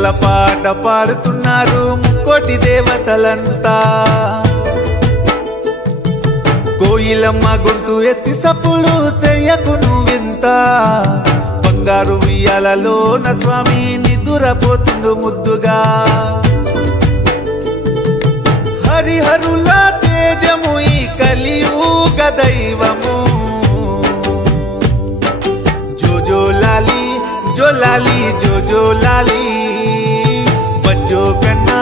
ఉయ్యాల పాట పాడుతున్నారు ముక్కోటి దేవతలంతా కోయిలమ్మ గొంతు ఎత్తి సప్పుడు చెయ్యకు నువ్వింత బంగారు ఉయ్యాలలోన స్వామి నిదురపోతుండు ముద్దుగా హరిహరుల తేజము ఈ కలియుగ దైవము జో లాలి జో లాలి జో లాలి బజ్జో కన్నా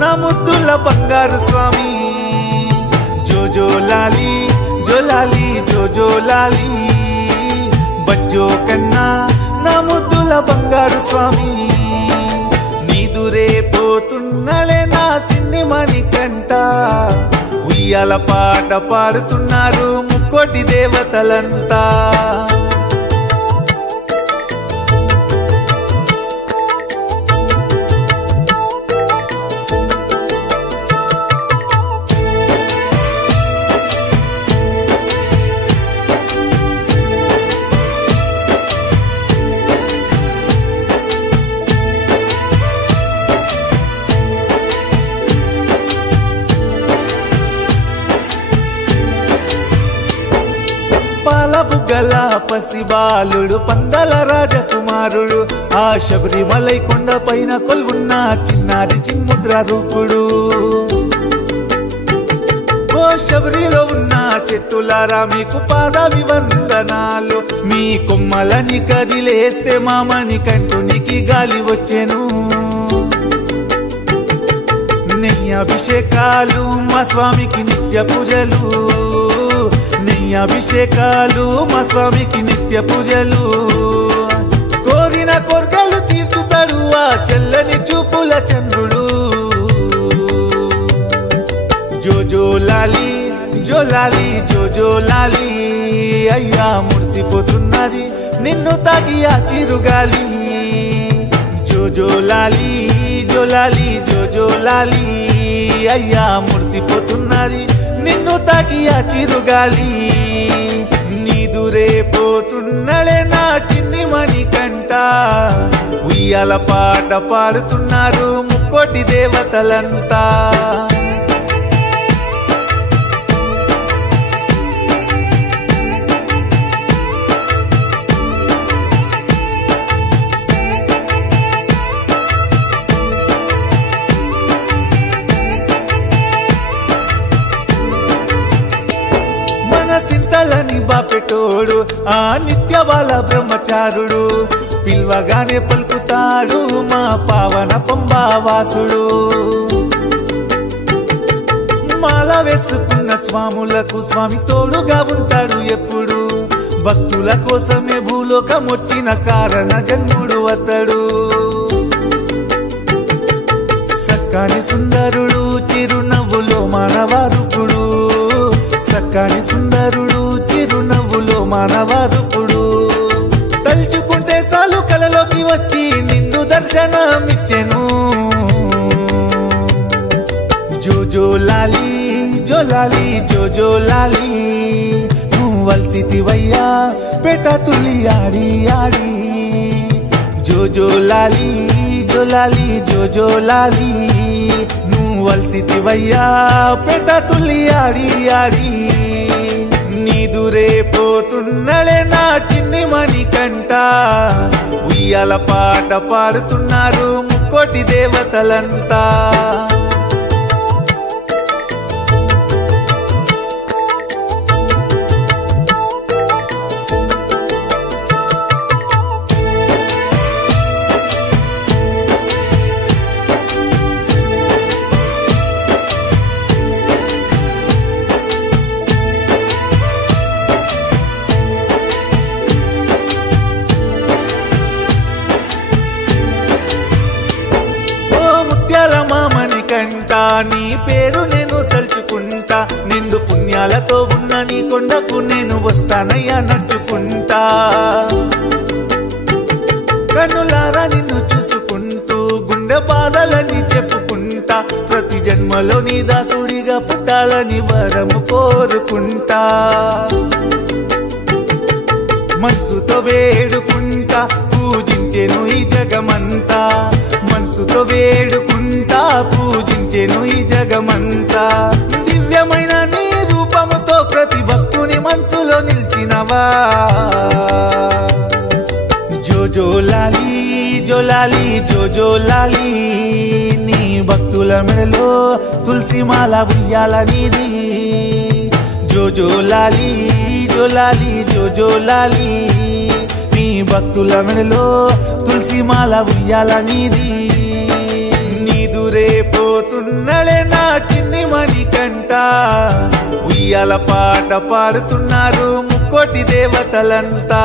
నా ముద్దుల బంగారు స్వామి జో లాలి జో లాలి జో లాలి బజ్జో కన్నా నా ముద్దుల బంగారు స్వామి నీదురే పోతున్నలే నా సిన్ని మణికంట ఉయ్యాల పాట పాడుతున్నారు ముక్కోటి దేవతలంతా పాలబుగ్గల పసిబాలుడు పందల రాజకుమారుడు ఆ శబరిమలై కొండ పైన కొలువున్న చిన్నారి చిన్ముద్ర రూపుడు ఓ శబరిలో ఉన్న చెట్టులారా మీకు పాదాభివందనాలు మీ కొమ్మలని కదిలేస్తే మామని కంటునికి గాలి వచ్చెను నెయ్యాభిషేకాలు మా స్వామికి నిత్య పూజలు అభిషేకాలు మా స్వామికి నిత్య పూజలు కోరిన కోర్కెలు తీర్చుతాడు ఆ చెల్లని చూపుల చంద్రుడు జో లాలి జో లాలి జో లాలి అయ్యా మురిసిపోతున్నది నిన్ను తాగి ఆ చిరుగాలి జో లాలి జో లాలి జో లాలి అయ్యా మురిసిపోతున్నది నిన్ను తాకి ఆ చిరుగాలి నీదురే పోతున్నలే నా చిన్ని మణికంట ఉయ్యాల పాట పాడుతున్నారు ముక్కోటి దేవతలంతా సింతలని బాపెటోడు ఆ నిత్యవాల బ్రహ్మచారుడు పిల్వగానే పలుకుతాడు మా పావన పంబావాసుడు మాల వేసుకున్న స్వాములకు స్వామి తోడుగా ఉంటాడు ఎప్పుడు భక్తుల కోసమే భూలోకం వచ్చిన కారణ జన్ముడు అతడు సక్కాని సుందరుడు చిరునవ్వులో మానవారుపుడు సక్కాని సుందరుడు చిరునవ్వులో మానవారుపుడు తలుచుకుంటే సాలు కలలోకి వచ్చి నిన్ను దర్శనమిచ్చెను జో లాలి జో లాలి జో లాలి నువ్వు వల్సితివయ్యా పేట తుల్లి ఆడి ఆడి జో లాలి జో లాలి జో లాలి వల్సితివయ్యా పేట తుల్లి ఆడి ఆడి నీదురే పోతున్నలే నా చిన్ని మణికంట ఉయ్యాల పాట పాడుతున్నారు ముక్కోటి దేవతలంతా నీ పేరు నేను తలుచుకుంటా నిండు పుణ్యాలతో ఉన్న నీ కొండకు నేను వస్తానయ్యా నడుచుకుంటా కన్నులారా నిన్ను చూసుకుంటూ గుండె బాధలని చెప్పుకుంటా ప్రతి జన్మలో నీ దాసుడిగా పుట్టాలని వరము కోరుకుంటా మనసుతో వేడుకుంటా పూజించెను ఈ జగమంతా మనసు మనస్సుతో వేడుకుంటా పూజించెను ఈ జగమంతా దివ్యమైన నీ రూపముతో ప్రతి భక్తుని మనసులో నిలిచినవా జో లాలి జో లాలి జో లాలి నీ భక్తుల మెడలో తులసి మాల ఉయ్యాల నీది జో లాలి జో లాలి జో లాలి నీ భక్తుల మెడలో తులసి మాల ఉయ్యాల నీది నీదురే పోతున్నడే నా చిన్ని మణికంఠ ఉయ్యాల పాట పాడుతున్నారు ముక్కోటి దేవతలంతా